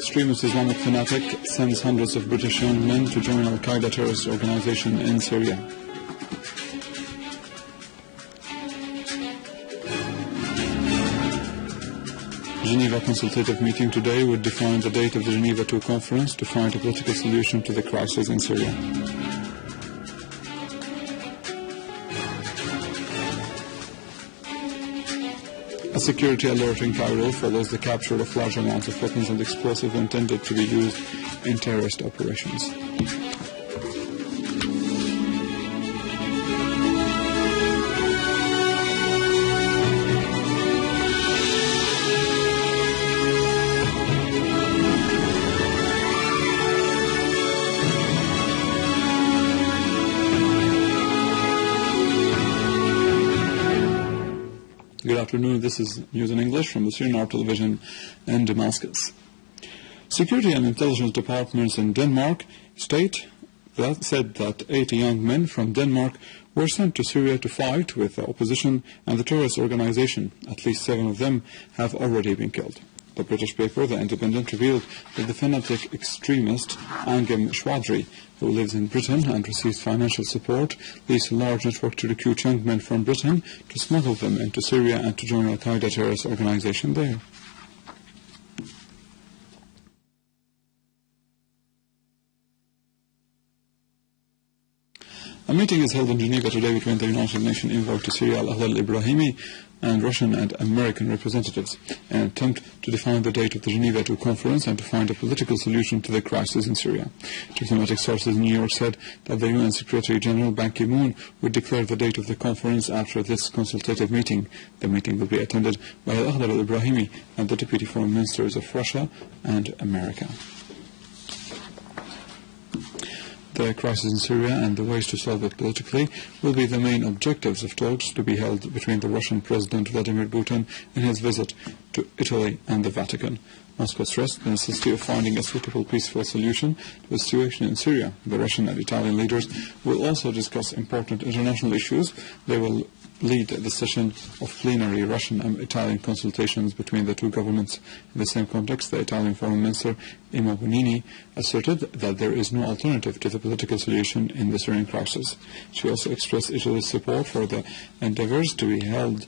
extremist Islamic fanatic sends hundreds of British young men to join al-Qaeda terrorist organization in Syria. Geneva consultative meeting today would define the date of the Geneva II conference to find a political solution to the crisis in Syria. A security alert in Cairo follows the capture of large amounts of weapons and explosives intended to be used in terrorist operations. Good afternoon, this is News in English from the Syrian Arab television in Damascus. Security and intelligence departments in Denmark said that 80 young men from Denmark were sent to Syria to fight with the opposition and the terrorist organization. At least 7 of them have already been killed. The British paper, The Independent, revealed that the fanatic extremist Angam Chowdhury, who lives in Britain and receives financial support, leads a large network to recruit young men from Britain to smuggle them into Syria and to join al-Qaeda terrorist organization there. A meeting is held in Geneva today between the United Nations envoy to Syria, al-Ibrahimi, and Russian and American representatives in an attempt to define the date of the Geneva II conference and to find a political solution to the crisis in Syria. Diplomatic sources in New York said that the UN Secretary General Ban Ki-moon would declare the date of the conference after this consultative meeting. The meeting will be attended by al-Ibrahimi and the Deputy Foreign Ministers of Russia and America. The crisis in Syria and the ways to solve it politically will be the main objectives of talks to be held between the Russian President Vladimir Putin in his visit to Italy and the Vatican. Moscow stressed the necessity of finding a suitable peaceful solution to the situation in Syria. The Russian and Italian leaders will also discuss important international issues. They will lead the session of plenary Russian and Italian consultations between the two governments. In the same context, the Italian Foreign Minister Emma Bonini asserted that there is no alternative to the political solution in the Syrian crisis. She also expressed Italy's support for the endeavors to hold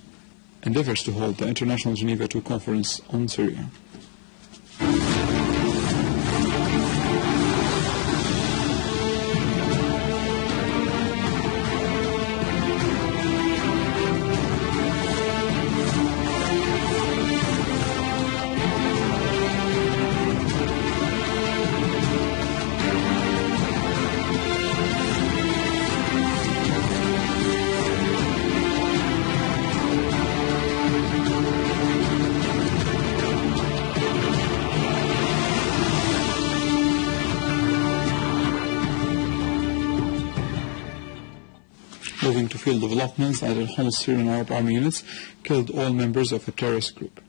the International Geneva II Conference on Syria. Moving to field developments, al-Homs Syrian Arab Army units killed all members of a terrorist group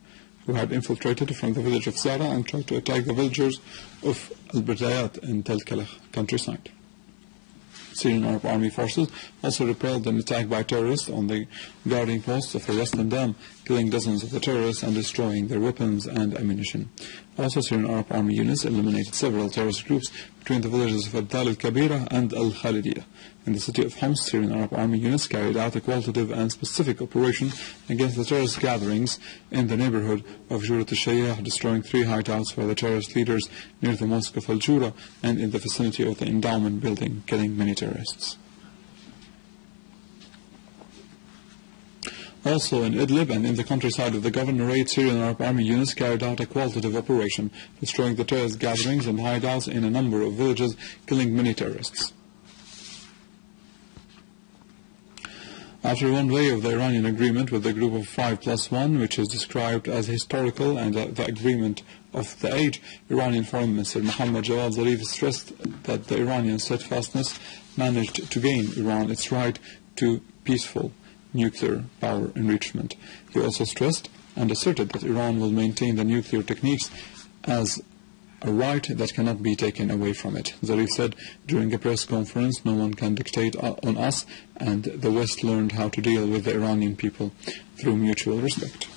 who had infiltrated from the village of Zara and tried to attack the villagers of al-Bardayat in Tel Kalakh countryside. Syrian Arab Army forces also repelled an attack by terrorists on the guarding posts of the Western Dam, killing dozens of the terrorists and destroying their weapons and ammunition. Also, Syrian Arab Army units eliminated several terrorist groups between the villages of Al-Dal al-Kabira and Al-Khalidiyah. In the city of Homs, Syrian Arab Army units carried out a qualitative and specific operation against the terrorist gatherings in the neighborhood of Jurat al-Shayyah, destroying 3 hideouts by the terrorist leaders near the mosque of Al-Jura and in the vicinity of the endowment building, killing many terrorists. Also in Idlib and in the countryside of the governorate, Syrian Arab Army units carried out a qualitative operation, destroying the terrorist gatherings and hideouts in a number of villages, killing many terrorists. After one day of the Iranian agreement with the group of 5+1, which is described as historical and the agreement of the age, Iranian Foreign Minister Mohammad Javad Zarif stressed that the Iranian steadfastness managed to gain Iran its right to peaceful nuclear power enrichment. He also stressed and asserted that Iran will maintain the nuclear techniques as a right that cannot be taken away from it. Zarif said during a press conference, "No one can dictate on us, and the West learned how to deal with the Iranian people through mutual respect."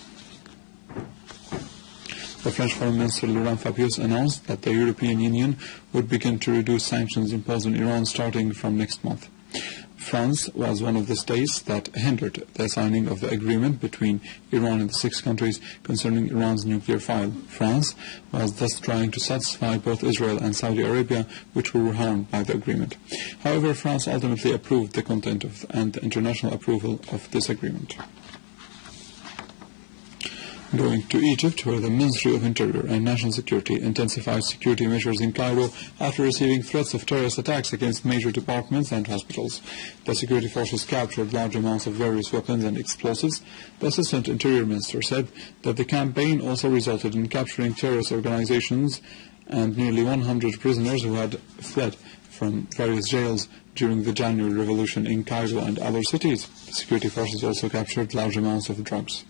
The French Foreign Minister Laurent Fabius announced that the European Union would begin to reduce sanctions imposed on Iran starting from next month. France was one of the states that hindered the signing of the agreement between Iran and the 6 countries concerning Iran's nuclear file. France was thus trying to satisfy both Israel and Saudi Arabia, which were harmed by the agreement. However, France ultimately approved the content and the international approval of this agreement. Going to Egypt, where the Ministry of Interior and National Security intensified security measures in Cairo after receiving threats of terrorist attacks against major departments and hospitals. The security forces captured large amounts of various weapons and explosives. The Assistant Interior Minister said that the campaign also resulted in capturing terrorist organizations and nearly 100 prisoners who had fled from various jails during the January revolution in Cairo and other cities. The security forces also captured large amounts of drugs.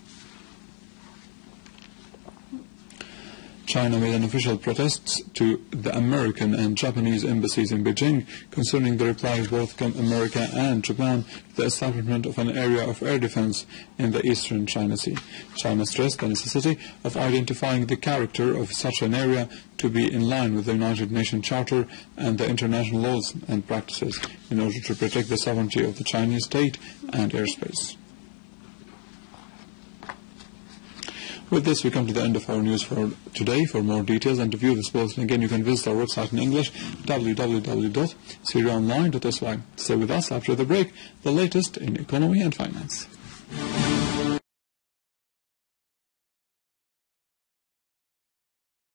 China made an official protest to the American and Japanese embassies in Beijing concerning the reply of both America and Japan to the establishment of an area of air defense in the eastern China Sea. China stressed the necessity of identifying the character of such an area to be in line with the United Nations Charter and the international laws and practices in order to protect the sovereignty of the Chinese state and airspace. With this, we come to the end of our news for today. For more details and to view this bulletin again, you can visit our website in English, www.syriaonline.sy. Stay with us after the break, the latest in economy and finance.